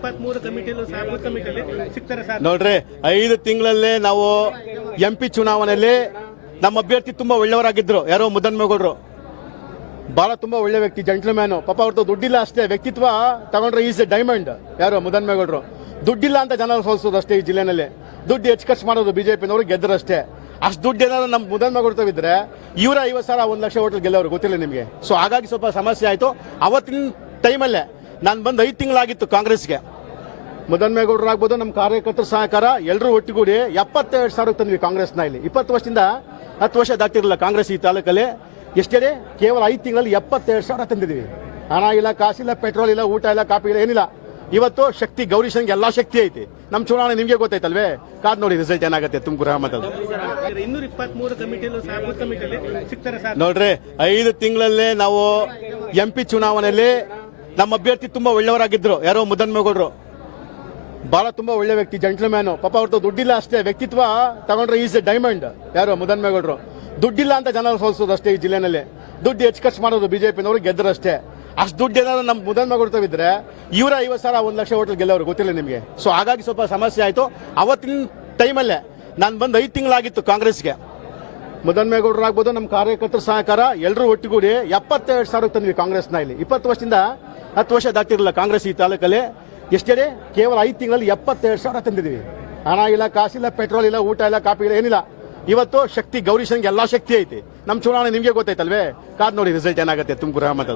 223 ಕಮಿಟಿಯಲ್ಲೂ ಸಹ ಬೂತ್ ಕಮಿಟಿಯಲ್ಲಿ ಸಿಗ್ತಾರೆ ಸರ್. ನೋಡ್ರಿ 5 ತಿಂಗಳಲ್ಲೇ ನಾವು MP ಚುನಾವಣೆಯಲ್ಲಿ ನಮ್ಮ ಅಭ್ಯರ್ಥಿ ತುಂಬಾ ಒಳ್ಳೆಯವರಾಗಿದ್ರು. ಯಾರೋ ಮುದ್ದನ್ಮೇಗೌಡರು ಬಹಳ ತುಂಬಾ ಒಳ್ಳೆ ವ್ಯಕ್ತಿ, ಜೆಂಟ್ಲ್ಮ್ಯಾನು. ಪಾಪ ಅವ್ರದ್ದು ದುಡ್ಡಿಲ್ಲ ಅಷ್ಟೇ, ವ್ಯಕ್ತಿತ್ವ ತಗೊಂಡ್ರೆ ಈಸ್ ಎ ಡೈಮಂಡ್. ಯಾರೋ ಮುದ್ದನ್ಮೇಗೌಡರು ದುಡ್ಡಿಲ್ಲ ಅಂತ ಜನ ಸೋಲ್ಸೋದು ಅಷ್ಟೇ. ಈ ಜಿಲ್ಲೆನಲ್ಲಿ ದುಡ್ಡು ಹೆಚ್ಚು ಖರ್ಚು ಮಾಡೋದು ಬಿಜೆಪಿನವರು, ಗೆದ್ದರಷ್ಟೇ. ಅಷ್ಟು ದುಡ್ಡು ಏನಾದ್ರು ನಮ್ಮ ಮುದ್ದನ್ಮೇಗೌಡವಿದ್ರೆ ಇವರ 50,000 1 ಲಕ್ಷ ಹೋಟೆಲ್ ಗೆಲ್ಲೋರು ಗೊತ್ತಿಲ್ಲ ನಿಮಗೆ. ಸೊ ಹಾಗಾಗಿ ಸ್ವಲ್ಪ ಸಮಸ್ಯೆ ಆಯ್ತು. ಅವತ್ತಿನ ಟೈಮಲ್ಲೇ ನಾನು ಬಂದು 5 ತಿಂಗಳಾಗಿತ್ತು ಕಾಂಗ್ರೆಸ್ಗೆ. ಮುದ್ದನ್ಮೇಗೌಡರು ಆಗ್ಬೋದು, ನಮ್ಮ ಕಾರ್ಯಕರ್ತರ ಸಹಕಾರ ಎಲ್ಲರೂ ಒಟ್ಟುಗೂಡಿ 72,000 ತಂದ್ವಿ ಕಾಂಗ್ರೆಸ್ನ. ಇಲ್ಲಿ 20 ವರ್ಷದಿಂದ 10 ವರ್ಷ ದಾಟಿರಲಿಲ್ಲ ಕಾಂಗ್ರೆಸ್ ಈ ತಾಲೂಕಲ್ಲಿ. ಎಷ್ಟೇ ಕೇವಲ 5 ತಿಂಗಳಲ್ಲಿ 72,000 ತಂದಿದ್ದೀವಿ. ಹಣ ಇಲ್ಲ, ಕಾಸಿಲ್ಲ, ಪೆಟ್ರೋಲ್ ಇಲ್ಲ, ಊಟ ಇಲ್ಲ, ಕಾಪಿ ಇಲ್ಲ, ಏನಿಲ್ಲ. ಇವತ್ತು ಶಕ್ತಿ ಗೌರೀಶನ್ಗೆ ಎಲ್ಲಾ ಶಕ್ತಿ ಐತಿ. ನಮ್ಮ ಚುನಾವಣೆ ನಿಮಗೆ ಗೊತ್ತೈತಲ್ವೇ? ಕಾದ್ ನೋಡಿ ರಿಸಲ್ಟ್ ಏನಾಗುತ್ತೆ ತುಮಕೂರು ಅಹಮದ್. 223 ಕಮಿಟಿಯಲ್ಲೂ ಸಹ ಬೂತ್ ಕಮಿಟಿಯಲ್ಲಿ ಸಿಗ್ತಾರೆ ಸರ್. ನೋಡ್ರಿ 5 ತಿಂಗಳಲ್ಲೇ ನಾವು MP ಚುನಾವಣೆಯಲ್ಲಿ ನಮ್ಮ ಅಭ್ಯರ್ಥಿ ತುಂಬಾ ಒಳ್ಳೆಯವರಾಗಿದ್ರು. ಯಾರೋ ಮುದ್ದನ್ಮೇಗೌಡರು ಬಹಳ ತುಂಬಾ ಒಳ್ಳೆ ವ್ಯಕ್ತಿ, ಜೆಂಟ್ಲ್ಮ್ಯಾನು. ಪಾಪ ಅವ್ರದ್ದು ದುಡ್ಡಿಲ್ಲ ಅಷ್ಟೇ, ವ್ಯಕ್ತಿತ್ವ ತಗೊಂಡ್ರೆ ಈಸ್ ಎ ಡೈಮಂಡ್. ಯಾರೋ ಮುದ್ದನ್ಮೇಗೌಡರು ದುಡ್ಡಿಲ್ಲ ಅಂತ ಜನ ಸೋಲ್ಸೋದು ಅಷ್ಟೇ. ಈ ಜಿಲ್ಲೆನಲ್ಲಿ ದುಡ್ಡು ಹೆಚ್ಚು ಖರ್ಚು ಮಾಡೋದು ಬಿಜೆಪಿನವರು, ಗೆದ್ದರಷ್ಟೇ. ಅಷ್ಟು ದುಡ್ಡು ಏನಾದ್ರು ನಮ್ಮ ಮುದ್ದನ್ಮೇಗೌಡವಿದ್ರೆ ಇವರ 50,000 1 ಲಕ್ಷ ಹೋಟೆಲ್ ಗೆಲ್ಲೋರು ಗೊತ್ತಿಲ್ಲ ನಿಮಗೆ. ಸೊ ಹಾಗಾಗಿ ಸ್ವಲ್ಪ ಸಮಸ್ಯೆ ಆಯ್ತು. ಅವತ್ತಿನ ಟೈಮಲ್ಲೇ ನಾನು ಬಂದು 5 ತಿಂಗಳಾಗಿತ್ತು ಕಾಂಗ್ರೆಸ್ಗೆ. ಮುದ್ದನ್ಮೇಗೌಡರು ಆಗ್ಬೋದು, ನಮ್ಮ ಕಾರ್ಯಕರ್ತರ ಸಹಕಾರ ಎಲ್ಲರೂ ಒಟ್ಟುಗೂಡಿ 72,000 ತಂದ್ವಿ ಕಾಂಗ್ರೆಸ್ನ. ಇಲ್ಲಿ 20 ವರ್ಷದಿಂದ 10 ವರ್ಷ ದಾಟಿರಲಿಲ್ಲ ಕಾಂಗ್ರೆಸ್ ಈ ತಾಲೂಕಲ್ಲಿ. ಎಷ್ಟೇ ಕೇವಲ 5 ತಿಂಗಳಲ್ಲಿ 72,000 ತಂದಿದ್ದೀವಿ. ಹಣ ಇಲ್ಲ, ಕಾಸಿಲ್ಲ, ಪೆಟ್ರೋಲ್ ಇಲ್ಲ, ಊಟ ಇಲ್ಲ, ಕಾಪಿ ಇಲ್ಲ, ಏನಿಲ್ಲ. ಇವತ್ತು ಶಕ್ತಿ ಗೌರೀಶನ್ಗೆ ಎಲ್ಲಾ ಶಕ್ತಿ ಐತಿ. ನಮ್ಮ ಚುನಾವಣೆ ನಿಮಗೆ ಗೊತ್ತೈತಲ್ವೇ? ಕಾದ್ ನೋಡಿ ರಿಸಲ್ಟ್ ಏನಾಗುತ್ತೆ ತುಮಕೂರು ಅಹಮದ್.